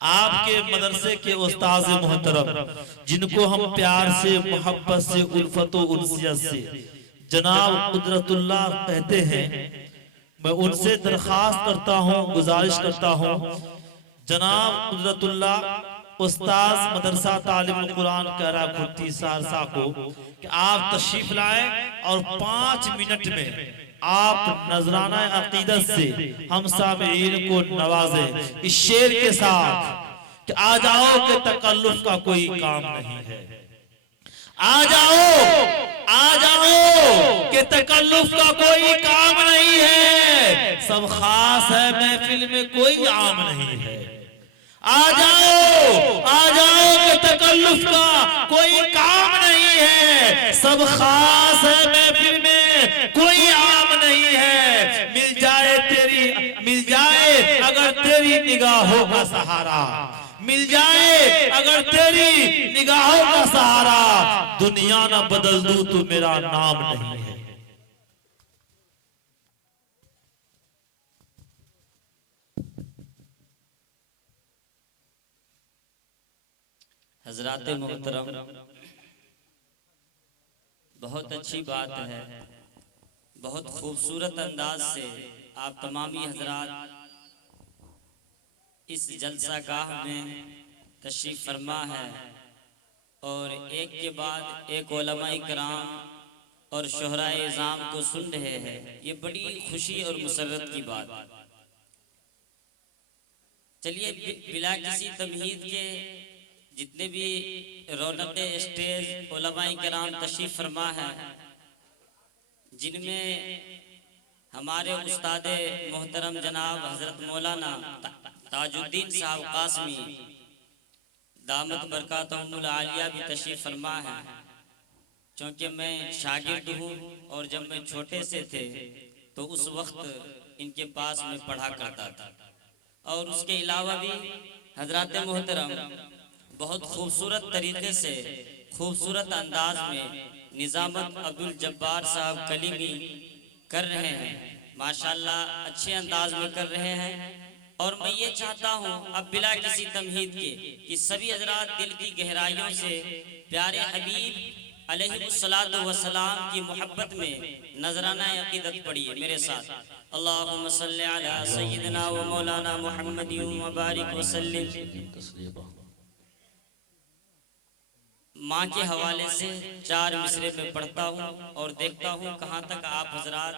आपके मदरसे के उस्ताद मोहतरम जिनको हम प्यार से, मोहब्बत से, उल्फत उनसियत से जनाब कुदरतुल्लाह कहते हैं, मैं उनसे दरखास्त करता हूँ, गुजारिश करता हूँ, जनाब कुदरतुल्लाह उस्ताद मदरसा तालिमुल कुरान कहरा खुर्ती सहरसा को कि आप तशरीफ लाएं और 5 मिनट में आप नजराना अकीदत से हम सामीन को नवाजें इस शेर के साथ कि आ जाओ के तकल्लुफ का कोई काम नहीं है, आ जाओ कि तकल्लुफ का कोई काम नहीं है, सब खास है महफिल में कोई आम नहीं है। आ जाओ कि तकल्लुफ का कोई काम नहीं है, सब खास है महफिल में कोई आम नहीं है। मिल जाए अगर तेरी निगाहों का सहारा, मिल जाए अगर तेरी निगाहों का सहारा, दुनिया ना बदल दूं तो मेरा नाम नहीं है। हजरात मोहतरम, बहुत अच्छी बात है, बहुत खूबसूरत अंदाज से आप तमामी हजरात इस जलसा गाह में तशरीफ फरमा है और एक के बाद एक उलमाए किराम और शोहराए इज़ाम को सुन रहे हैं। ये बड़ी खुशी और मुसर्रत की बात। चलिए बिला किसी तमहीद के जितने भी रौनक स्टेज उलमाए किराम तशरीफ फरमा है, जिनमें हमारे उस्ताद मोहतरम जनाब हजरत मौलाना ताजुद्दीन साहब कासमी दामत बरकातहुमुल आलिया भी तशरीफ फरमा है। क्योंकि मैं शागिर्द हूँ और जब मैं छोटे से थे तो उस वक्त इनके पास में पढ़ा करता था। और उसके अलावा भी हजरात मोहतरम बहुत खूबसूरत तरीके से, खूबसूरत अंदाज में निजामत अब्दुल जब्बार साहब कलीमी कर रहे हैं। माशाल्लाह अच्छे अंदाज में कर रहे हैं। और मैं ये चाहता हूँ अब बिला किसी तमहीद के कि सभी हजरात दिल की गहराइयों से प्यारे हबीब अलैहिस्सलातु वस्सलाम की मोहब्बत में नजराना अकीदत पढ़िए मेरे साथ। अल्लाहुम्मा सल्ली अला सय्यिदना व मौलाना मुहम्मदिन व बारिक व सल्लिम। माँ के हवाले से 4 मिसरे में पढ़ता हूँ और देखता हूँ कहाँ तक आप हजरात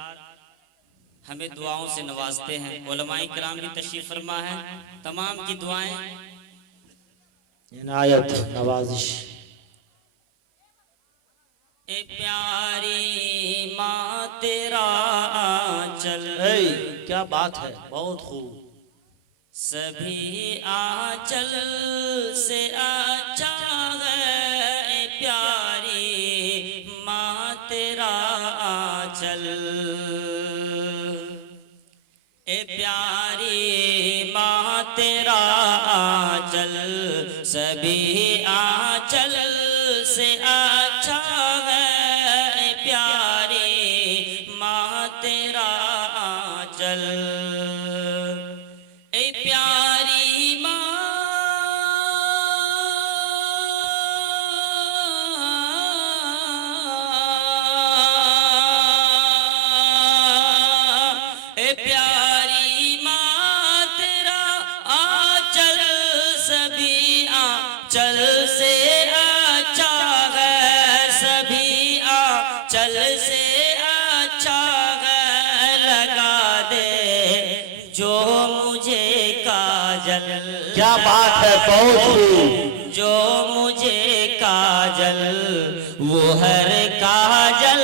हमें दुआओं से नवाजते हैं। उलमाए किराम भी तशरीफ फरमा है, तमाम की दुआएं इनायत नवाजिश। ए प्यारी माँ तेरा आंचल, क्या बात है, बहुत खूब। सभी आंचल से अच्छा है, प्यारी माँ तेरा आंचल, ए प्यारी माँ तेरा आंचल, सभी आंचल से अच्छा है, प्यारी माँ तेरा आंचल, ए प्यारी माँ, ए प्यारी माँ तेरा आंचल, सभी आंचल से अच्छा है, सभी आंचल से अच्छा है, लगा दे जो मुझे काजल। क्या बात है, बहुत खूब। जो मुझे काजल वो हर काजल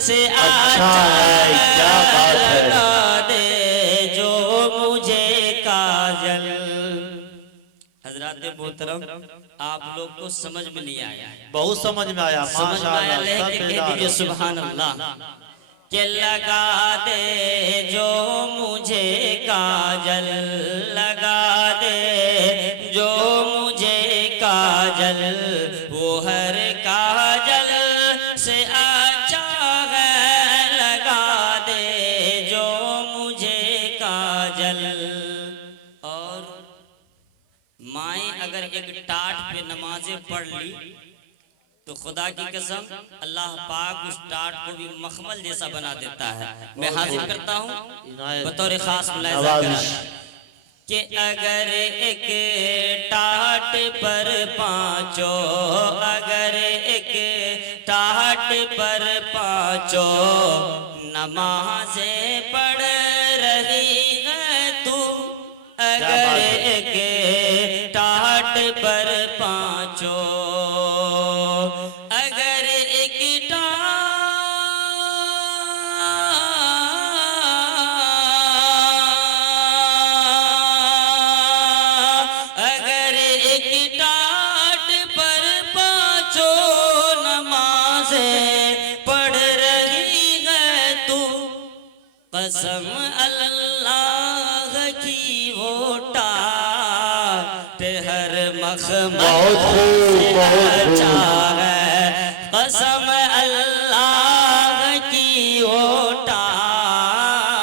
से अच्छा है, क्या बात है। लगा दे जो मुझे काजल। हजरात मोहतरम, आप लोग को समझ में नहीं आया? बहुत समझ में आया, समझ में आया? माशाअल्लाह, लेके कह दीजिए सुभान अल्लाह। के लगा दे जो मुझे काजल, लगा दे जो मुझे काजल, वो हर काजल से अच्छा है, लगा दे जो मुझे काजल। और माएँ अगर एक टाट पे नमाजें पढ़ ली तो खुदा की कसम अल्लाह पाक उस टाट को भी मखमल जैसा बना देता है। मैं हाजिर करता हूँ बतौर खास मुलाहिजा कि अगर एक टाट पर पांचों, अगर एक टाट पर पांचों नमाजें पढ़ रही है तू, अगर एक टाट पर पांचों, अगर एक अगर एक टाट पर पांचों नमाजें पढ़ रही है तू, कसम अल्लाह की वो टाट हर मखमल से अच्छा है, कसम अल्लाह की वो टाट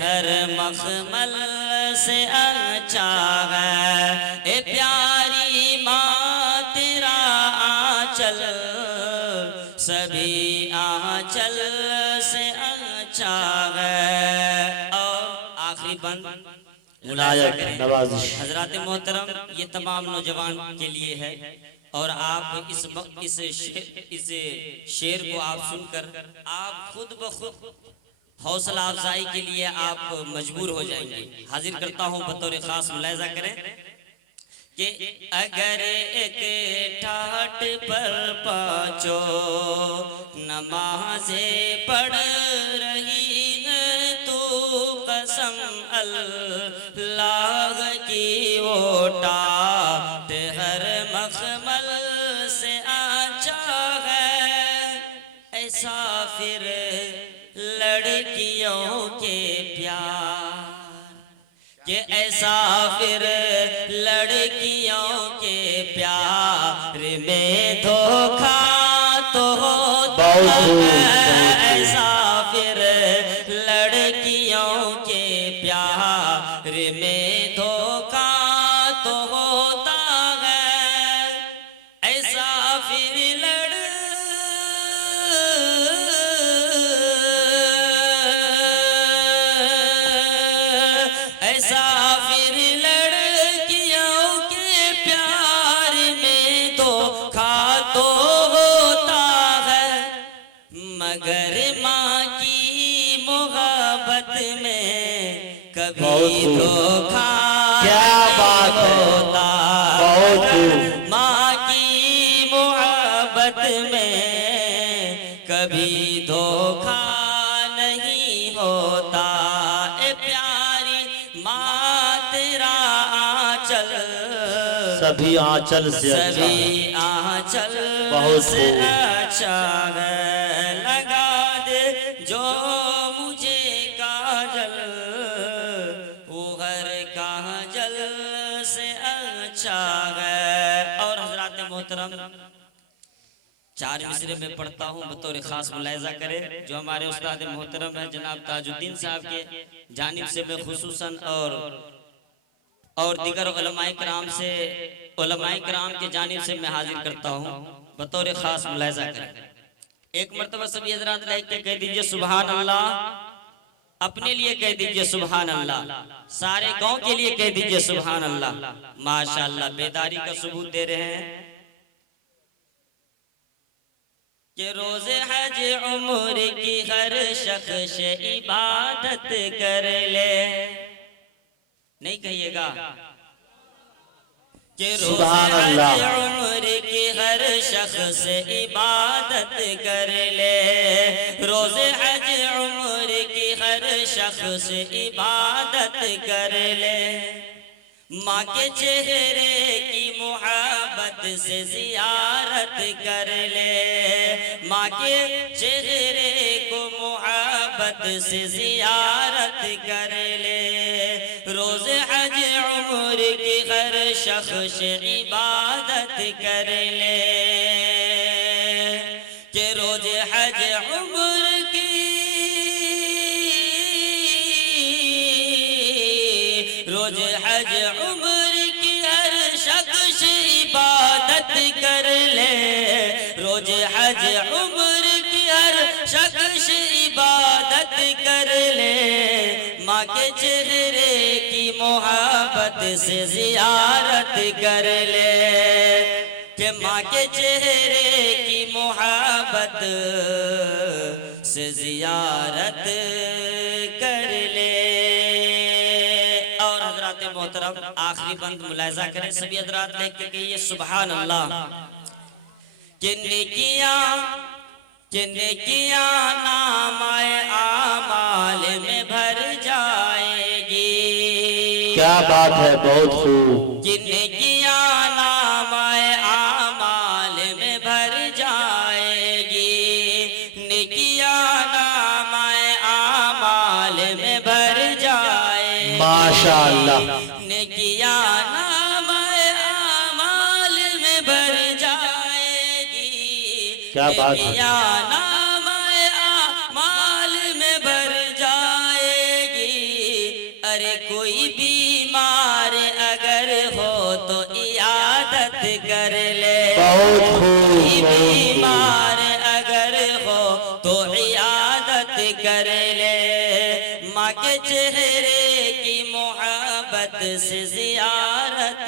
हर मखमल से अच्छा है। ए प्यारी माँ तेरा आंचल सभी आंचल से अच्छा है। और आखिरी बंद हजरात मोहतरम, ये तमाम नौजवान के लिए है और आप इस शेर को आप सुनकर आप खुद ब खुद हौसला अफजाई के लिए आप मजबूर हो जाएंगे। हाजिर करता हूँ बतौर खास मुलाहिजा करें कि अगर एक ठाट पर पांचों नमाजें पढ़ रही है तू, कसम अल्लाह की वो टाट हर मखमल से अच्छा है। ऐसा फिर लड़कियों के प्यार कि ऐसा फिर लड़कियों के प्यार में धोखा तो होता है, ऐसा फिर लड़कियों के प्यार में धोखा तो होता है, ऐसा फिर ऐसा फिर लड़कियों के प्यार में धोखा तो होता है, मगर माँ की मोहब्बत में कभी धोखा नहीं होता, माँ की मोहब्बत में कभी धोखा नहीं होता। ए प्यारी माँ तेरा आंचल सभी आंचल से सभी आंचल से अच्छा है। लगा दे जो मुझे काजल वो हर काजल से अच्छा है। और हजरात मोहतरम, चार मिसरे में पढ़ता हूँ बतौर खास मुलाहिजा करें जो हमारे उस्ताद मोहतरम है जनाब ताजुद्दीन साहब के जानिब से मैं खुसूसन और दीगर उलमाए किराम के जानिब से मैं हाजिर करता हूँ बतौर खास मुलाहिजा करें। एक मरतबा सभी हजरात लाइक के कह दीजिए सुभान अल्लाह, अपने लिए कह दीजिए सुभान अल्लाह, सारे गांव के लिए कह दीजिए सुभान अल्लाह। माशाअल्लाह बेदारी का सबूत दे रहे हैं कि रोज़े हज उम्र की हर शख्स इबादत कर ले। नहीं कहिएगा कि रोज़े हज उम्र की हर शख्स इबादत कर ले, रोज़े हज उम्र की हर शख्स इबादत कर ले। माँ के चेहरे की मोहब्बत से जियारत कर ले, माँ के चेहरे को मोहब्बत से जियारत कर ले। रोज़े हज उम्र की हर शख्स इबादत कर ले कि रोज़े हज उम्र की रोज़े हज उम्र की आज उम्र की हर शख्स इबादत कर ले, माँ के चेहरे की मोहब्बत से जियारत कर ले, कि माँ के चेहरे की मोहब्बत से जियारत कर ले। और हजरात मोहतरम आखिरी बंद मुलाहिजा करें सभी हजरात लेके कि ये सुभान अल्लाह कि नेकियां नामाए आमाल में भर जाएगी। क्या बात है, बहुत खूब। कि नेकियां नामाए आमाल में भर जाएगी, नेकियां नामाए आमाल में भर जाएगी। माशाअल्लाह। नेकियां नामाए आमाल में भर जाएगी, क्या बात है। नेकियां नामाए आमाल में भर जाएगी। अरे कोई बीमार अगर हो तो इयादत कर ले, बहुत खूब, कोई बहुत खूब। बीमार अगर हो तो इयादत कर ले, माँ के चेहरे की मोहब्बत से जियारत